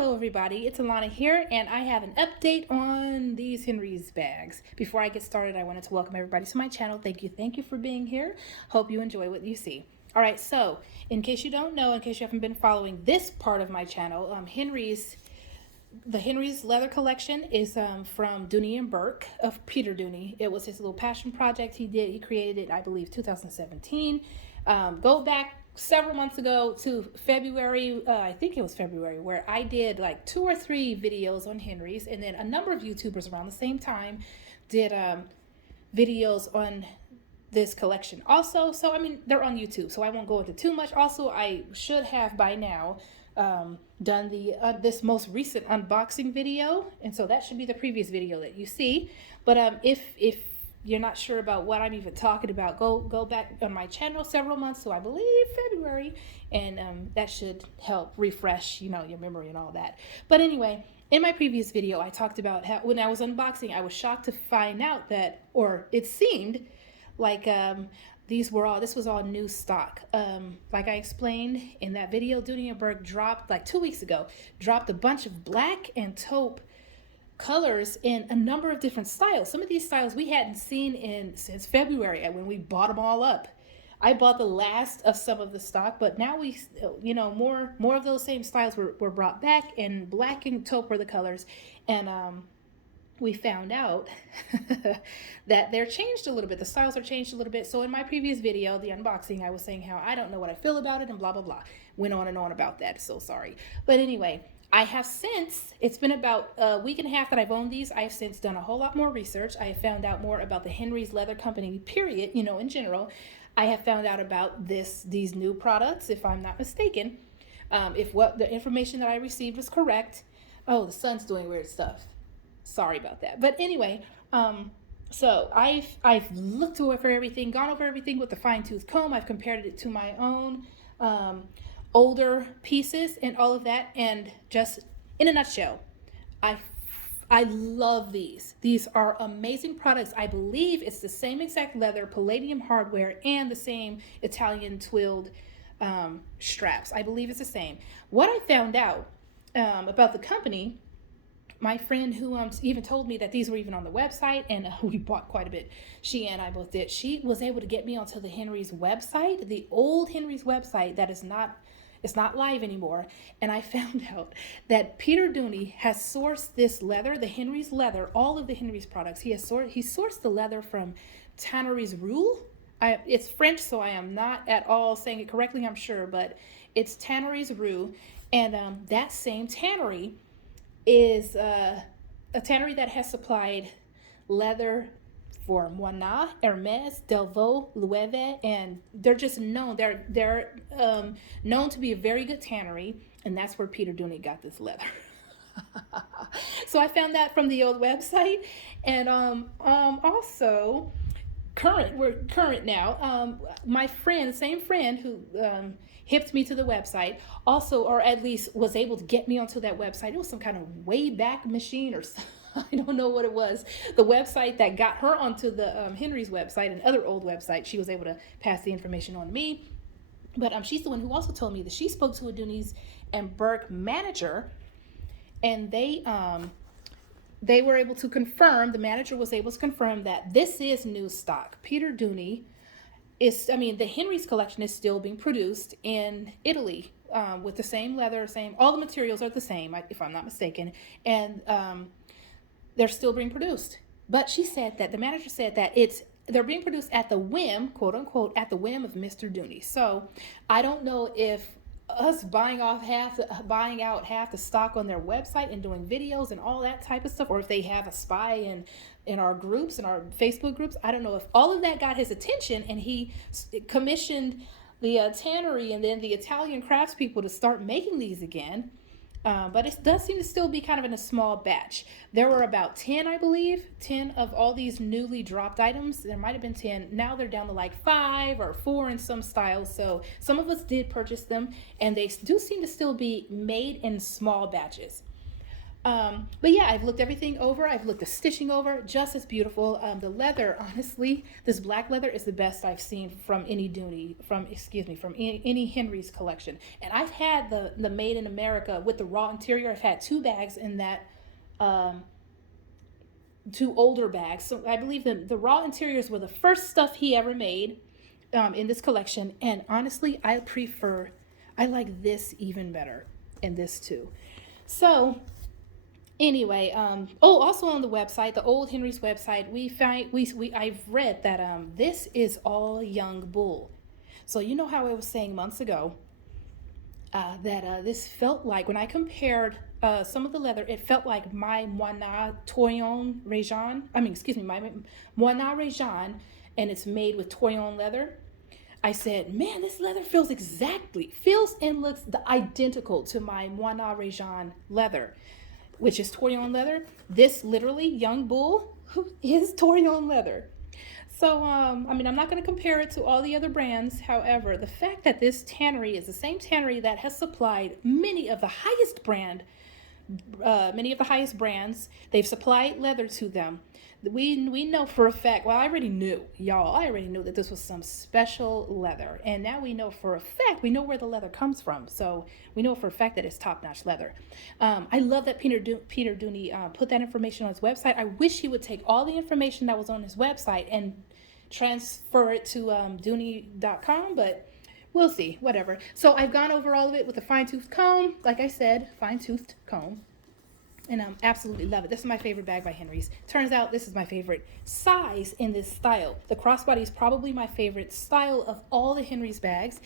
Hello everybody, it's Alana here, and I have an update on these Henry's bags. Before I get started, I wanted to welcome everybody to my channel. Thank you for being here. Hope you enjoy what you see. All right, so in case you don't know, in case you haven't been following this part of my channel, the Henry's leather collection is from Dooney and Burke of Peter Dooney. It was his little passion project he created it, I believe, 2017. Go back several months ago to February, I think it was February, where I did like 2 or 3 videos on Henry's, and then a number of YouTubers around the same time did videos on this collection also. So I mean, they're on YouTube, so I won't go into too much. Also, I should have by now done the this most recent unboxing video, and so that should be the previous video that you see. But if you're not sure about what I'm even talking about, go back on my channel several months, so I believe February, and that should help refresh, you know, your memory and all that. But anyway, in my previous video, I talked about how when I was unboxing, I was shocked to find out that, or it seemed like this was all new stock. Like I explained in that video, Dooney and Burke dropped like 2 weeks ago, dropped a bunch of black and taupe colors in a number of different styles. Some of these styles we hadn't seen since February when we bought them all up. I bought the last of some of the stock, but now more of those same styles were brought back, and black and taupe were the colors. And we found out that they're changed a little bit. The styles are changed a little bit. So in my previous video, the unboxing, I was saying how I don't know what I feel about it and blah, blah, blah. Went on and on about that. So sorry. But anyway, I have since, it's been about a week and a half that I've owned these. I've since done a whole lot more research. I have found out more about the Henry's Leather Company, period, you know, in general. I have found out about these new products, if I'm not mistaken. If what the information that I received was correct. Oh, the sun's doing weird stuff. Sorry about that. But anyway, so I've looked over everything, gone over everything with a fine-tooth comb. I've compared it to my own older pieces and all of that, and just in a nutshell, I love these. These are amazing products. I believe it's the same exact leather, palladium hardware, and the same Italian twilled straps. I believe it's the same. What I found out about the company, my friend who even told me that these were even on the website, and we bought quite a bit. She and I both did. She was able to get me onto the Henry's website, the old Henry's website that is not, it's not live anymore. And I found out that Peter Dooney has sourced this leather, the Henry's leather, all of the Henry's products. He sourced the leather from Tanneries Roux. It's French, so I am not at all saying it correctly, I'm sure, but it's Tanneries Roux. And that same tannery is a tannery that has supplied leather for Moina, Hermes, Delvaux, Loewe, and they're just known. They're known to be a very good tannery, and that's where Peter Dooney got this leather. So I found that from the old website, and also we're current now. My friend, same friend who hipped me to the website, also, or at least was able to get me onto that website. It was some kind of Wayback Machine or something. I don't know what it was. The website that got her onto the Henry's website and other old websites, she was able to pass the information on to me. But she's the one who also told me that she spoke to a Dooney's and Burke manager, and they were able to confirm, the manager was able to confirm that this is new stock. Peter Dooney the Henry's collection is still being produced in Italy with the same leather, all the materials are the same, if I'm not mistaken, and they're still being produced. But she said that, the manager said that they're being produced at the whim, quote unquote, at the whim of Mr. Dooney. So I don't know if us buying out half the stock on their website and doing videos and all that type of stuff, or if they have a spy in our groups, in our Facebook groups. I don't know if all of that got his attention and he commissioned the tannery and then the Italian craftspeople to start making these again. But it does seem to still be kind of in a small batch. There were about 10, I believe, 10 of all these newly dropped items. There might have been 10. Now they're down to like 5 or 4 in some styles. So some of us did purchase them, and they do seem to still be made in small batches. But yeah, I've looked everything over. I've looked the stitching over, just as beautiful. The leather, honestly, this black leather is the best I've seen from any Dooney, from any Henry's collection. And I've had the Made in America with the raw interior. I've had 2 bags in that, um, 2 older bags. So I believe the raw interiors were the first stuff he ever made, in this collection. And honestly, I like this even better, and this too. So anyway, also on the website, the old Henry's website, I've read that this is all young bull. So you know how I was saying months ago, that this felt like, when I compared some of the leather, it felt like my Moina Toyon Réjean. I mean, excuse me, my Moina Réjean, and it's made with Toyon leather. I said, man, this leather feels and looks identical to my Moina Réjean leather, which is Toyon leather. This literally young bull is Toyon leather. So, I mean, I'm not going to compare it to all the other brands. However, the fact that this tannery is the same tannery that has supplied many of the highest brands, they've supplied leather to them. We know for a fact, well, I already knew that this was some special leather. And now we know for a fact, we know where the leather comes from. So we know for a fact that it's top-notch leather. I love that Peter Dooney put that information on his website. I wish he would take all the information that was on his website and transfer it to Dooney.com, but we'll see, whatever. So I've gone over all of it with a fine-toothed comb. Like I said, fine-toothed comb. And absolutely love it. This is my favorite bag by Henry's. Turns out this is my favorite size in this style. The crossbody is probably my favorite style of all the Henry's bags.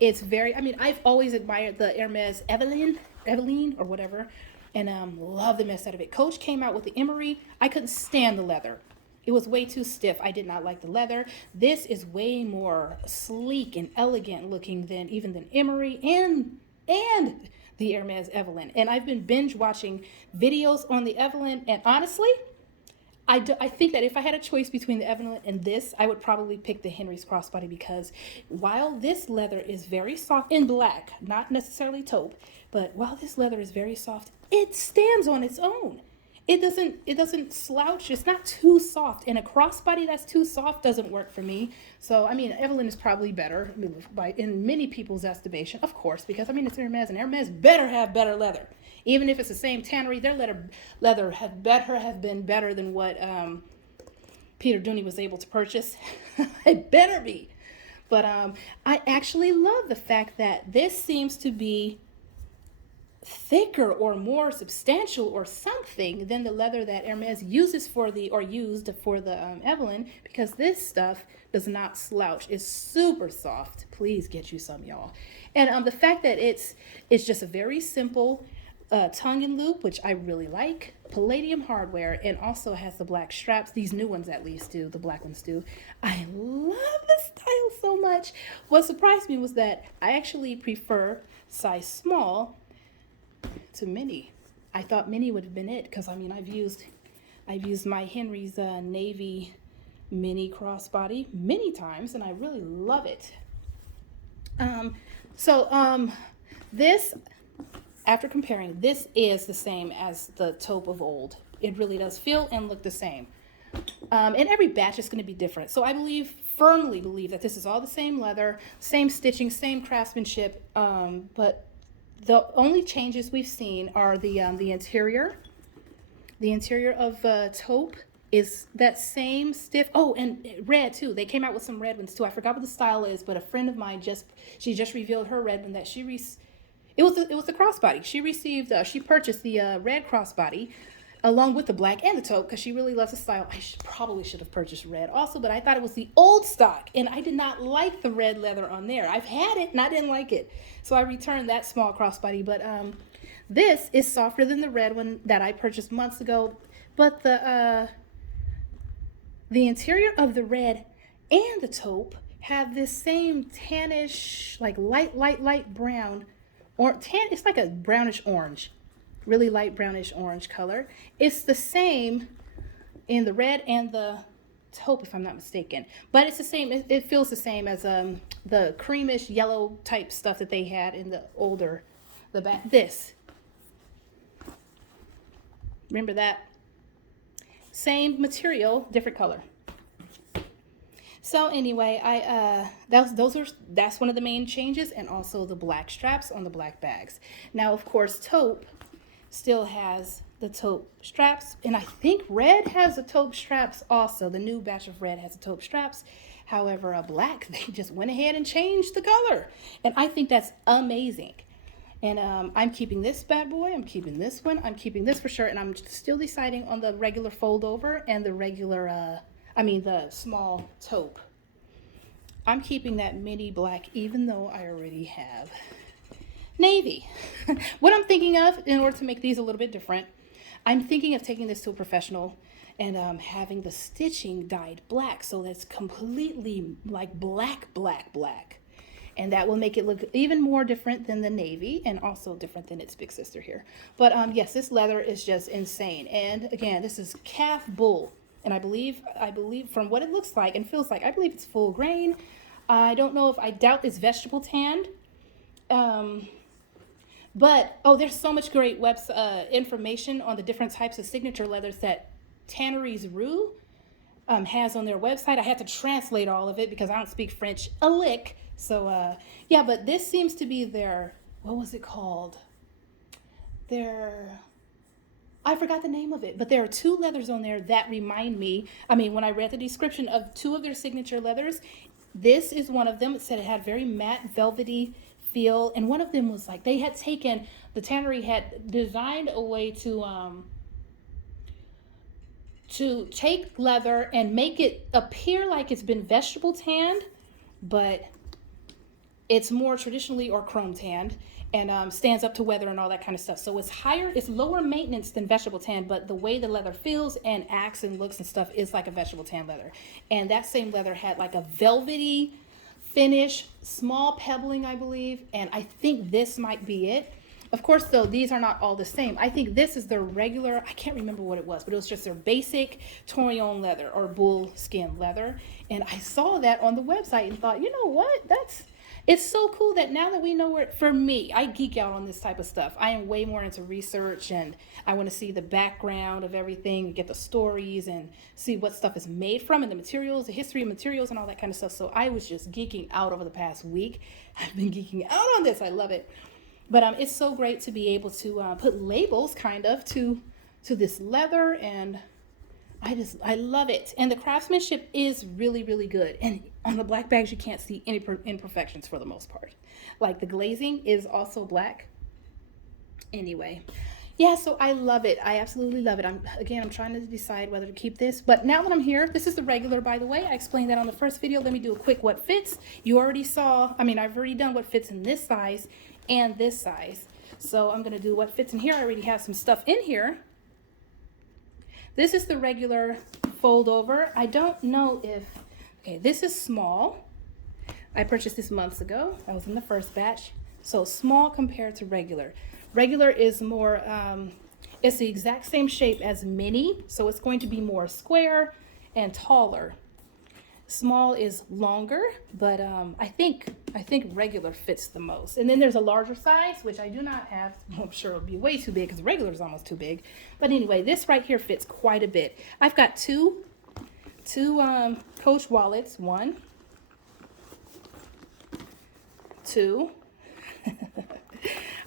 It's I've always admired the Hermes Eveline or whatever, and love the mess out of it. Coach came out with the emery. I couldn't stand the leather. It was way too stiff. I did not like the leather. This is way more sleek and elegant looking than emery and the Hermes Evelyn. And I've been binge watching videos on the Evelyn, and honestly, I think that if I had a choice between the Evelyn and this, I would probably pick the Henry's crossbody, because while this leather is very soft in black, not necessarily taupe, but while this leather is very soft, it stands on its own. It doesn't slouch. It's not too soft. And a crossbody that's too soft doesn't work for me. So, I mean, Evelyn is probably better in many people's estimation, of course, because, I mean, it's Hermes, and Hermes better have better leather. Even if it's the same tannery, their leather had better have been better than what Peter Dooney was able to purchase. It better be. But I actually love the fact that this seems to be thicker or more substantial or something than the leather that Hermes used for the Evelyn, because this stuff does not slouch. It's super soft. Please get you some, y'all. And the fact that it's just a very simple tongue and loop, which I really like. Palladium hardware, and also has the black straps. These new ones at least do. The black ones do. I love the style so much. What surprised me was that I actually prefer size small to mini. I thought mini would have been it, because I mean, I've used my Henry's navy mini crossbody many times, and I really love it. This, after comparing, this is the same as the taupe of old. It really does feel and look the same. And every batch is going to be different. So I firmly believe that this is all the same leather, same stitching, same craftsmanship, but the only changes we've seen are the interior. The interior of taupe is that same stiff. Oh, and red too. They came out with some red ones too. I forgot what the style is, but a friend of mine just revealed her red one that it was the crossbody. She purchased the red crossbody along with the black and the taupe, because she really loves the style. Probably should have purchased red also, but I thought it was the old stock, and I did not like the red leather on there. I've had it and I didn't like it, so I returned that small crossbody. But this is softer than the red one that I purchased months ago, but the interior of the red and the taupe have this same tannish, like light brown, or tan. It's like a brownish orange. Really light brownish orange color. It's the same in the red and the taupe, if I'm not mistaken. But it's the same. It feels the same as the creamish yellow type stuff that they had in the older, this. Remember that? Same material, different color. So anyway, that's one of the main changes, and also the black straps on the black bags. Now, of course, taupe still has the taupe straps, and I think red has the taupe straps also. The new batch of red has the taupe straps. However, a black, they just went ahead and changed the color, and I think that's amazing. And I'm keeping this bad boy. I'm keeping this one. I'm keeping this for sure, and I'm still deciding on the regular fold over and the regular. The small taupe. I'm keeping that mini black even though I already have navy. What I'm thinking of in order to make these a little bit different, I'm thinking of taking this to a professional and having the stitching dyed black, so that's completely like black. And that will make it look even more different than the navy, and also different than its big sister here. But yes, this leather is just insane. And again, this is calf bull. And I believe from what it looks like and feels like, I believe it's full grain. I don't know if, I doubt it's vegetable tanned. But, oh, there's so much great information on the different types of signature leathers that Tanneries Rue has on their website. I had to translate all of it because I don't speak French a lick. So, yeah, but this seems to be their, what was it called? I forgot the name of it, but there are two leathers on there that remind me. When I read the description of two of their signature leathers, this is one of them. It said it had very matte, velvety feel, and one of them was like they had taken, the tannery had designed a way to take leather and make it appear like it's been vegetable tanned, but it's more traditionally or chrome tanned, and stands up to weather and all that kind of stuff. So it's lower maintenance than vegetable tan, but the way the leather feels and acts and looks and stuff is like a vegetable tan leather. And that same leather had like a velvety finish, small pebbling, I believe, and I think this might be it. Of course, though, these are not all the same. I think this is their regular, I can't remember what it was, but it was just their basic Torion leather or bull skin leather. And I saw that on the website and thought, you know what, it's so cool that now that we know where, for me, I geek out on this type of stuff. I am way more into research, and I want to see the background of everything, get the stories, and see what stuff is made from, and the materials, the history of materials, and all that kind of stuff. So I was just geeking out over the past week. I've been geeking out on this. I love it. But it's so great to be able to put labels, kind of, to this leather, and I love it. And the craftsmanship is really, really good. And on the black bags, you can't see any imperfections for the most part. Like the glazing is also black. Anyway, yeah, so I love it. I absolutely love it. I'm trying to decide whether to keep this. But now that I'm here, this is the regular, by the way. I explained that on the first video. Let me do a quick what fits. You already saw, I've already done what fits in this size and this size. So I'm going to do what fits in here. I already have some stuff in here. This is the regular fold over. I don't know if, okay, this is small. I purchased this months ago. I was in the first batch. So small compared to regular. Regular is more, it's the exact same shape as mini. So it's going to be more square and taller. Small is longer, but I think regular fits the most. And then there's a larger size, which I do not have. I'm sure it'll be way too big because regular is almost too big. But anyway, this right here fits quite a bit. I've got two Coach wallets. 1, 2.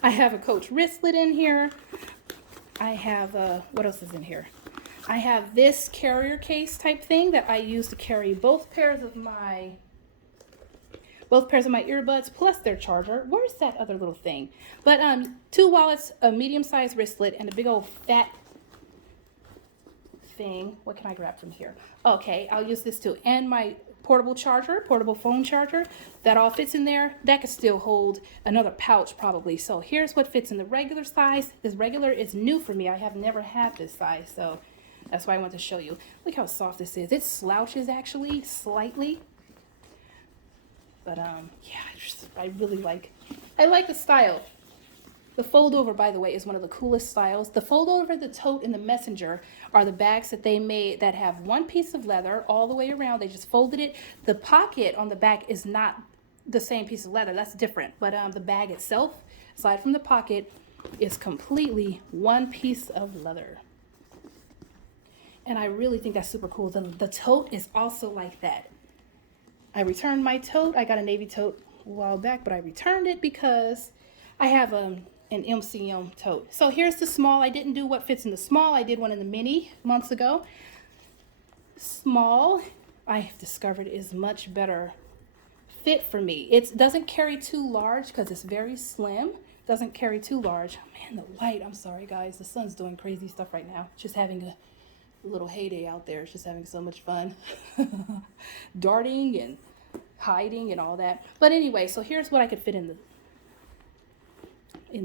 I have a Coach wristlet in here. I have what else is in here? I have this carrier case type thing that I use to carry both pairs of my earbuds plus their charger. Where's that other little thing? But 2 wallets, a medium-sized wristlet, and a big old fat thing. What can I grab from here? Okay, I'll use this too. And my portable phone charger. That all fits in there. That could still hold another pouch probably. So here's what fits in the regular size. This regular is new for me. I have never had this size, so that's why I want to show you. Look how soft this is. It slouches actually slightly. But yeah, I really like the style. The fold over, by the way, is one of the coolest styles. The fold over, the tote, and the messenger are the bags that they made that have one piece of leather all the way around. They just folded it. The pocket on the back is not the same piece of leather. That's different. But the bag itself, aside from the pocket, is completely one piece of leather. And I really think that's super cool. The tote is also like that. I returned my tote. I got a navy tote a while back, but I returned it because I have an MCM tote. So here's the small. I didn't do what fits in the small. I did one in the mini months ago. Small, I've discovered, is much better fit for me. It doesn't carry too large because it's very slim. Doesn't carry too large. Man, the light, I'm sorry guys, the sun's doing crazy stuff right now. Just having a little heyday out there. It's just having so much fun. Darting and hiding and all that. But anyway, so here's what I could fit in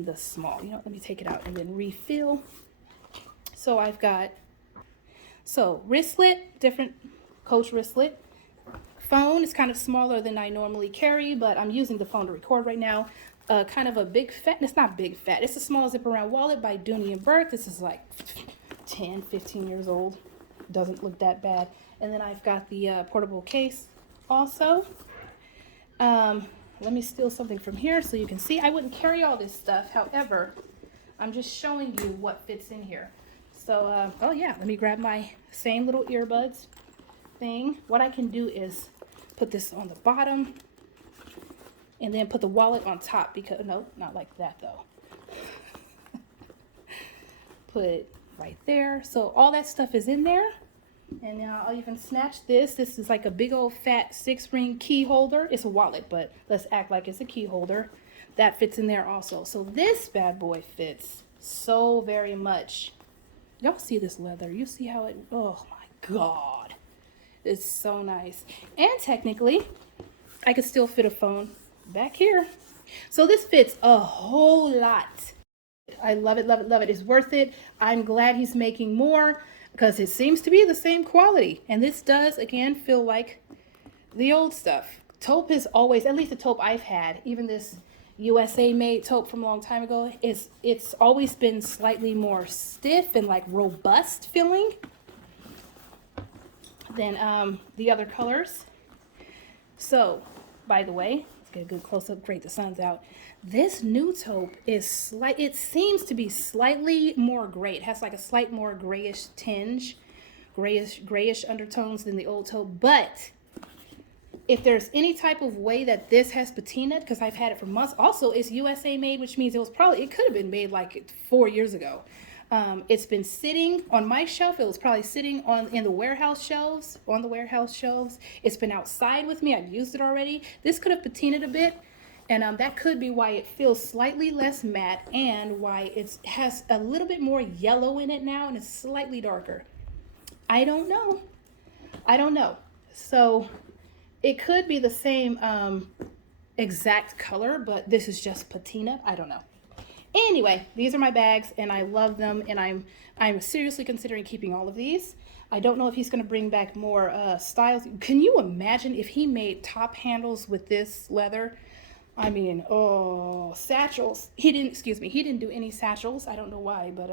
the small. You know, let me take it out and then refill. So I've got wristlet, different Coach wristlet. Phone is kind of smaller than I normally carry, but I'm using the phone to record right now. Kind of a big fat, it's not big fat, it's a small zip around wallet by Dooney and Burke. This is like 10, 15 years old. Doesn't look that bad. And then I've got the portable case also. Let me steal something from here so you can see. I wouldn't carry all this stuff. However, I'm just showing you what fits in here. So, oh yeah, let me grab my same little earbuds thing. What I can do is put this on the bottom and then put the wallet on top because, no, not like that though. Put it right there. So all that stuff is in there. And now I'll even snatch this. This is like a big old fat 6-ring key holder. It's a wallet, but let's act like it's a key holder. That fits in there also. So this bad boy fits so very much. Y'all see this leather. You see how it, oh my God. It's so nice. And technically, I could still fit a phone back here. So this fits a whole lot. I love it, love it, love it. It's worth it. I'm glad he's making more because it seems to be the same quality. And this does, again, feel like the old stuff. Taupe is always, at least the taupe I've had, even this USA made taupe from a long time ago, it's always been slightly more stiff and like robust feeling than the other colors. So, by the way, let's get a good close-up. Great, the sun's out. This new taupe is it seems to be slightly more gray. It has like a slight more grayish tinge, grayish undertones than the old taupe. But if there's any type of way that this has patina, because I've had it for months. Also, it's USA made, which means it could have been made like 4 years ago. It's been sitting on my shelf. It was probably sitting on the warehouse shelves. It's been outside with me. I've used it already. This could have patinaed a bit, and that could be why it feels slightly less matte and why it has a little bit more yellow in it now and it's slightly darker. I don't know. So it could be the same exact color, but this is just patina. I don't know. Anyway, these are my bags and I love them, and I'm seriously considering keeping all of these. I don't know if he's going to bring back more styles. Can you imagine if he made top handles with this leather? I mean, oh, satchels. He didn't do any satchels. I don't know why, but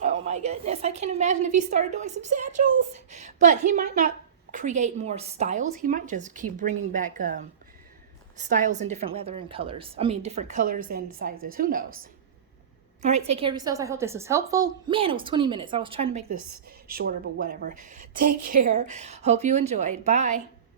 oh my goodness, I can't imagine if he started doing some satchels. But he might not create more styles. He might just keep bringing back styles in different leather and colors. I mean, different colors and sizes. Who knows? All right, take care of yourselves. I hope this is helpful. Man, it was 20 minutes. I was trying to make this shorter, but whatever. Take care. Hope you enjoyed. Bye.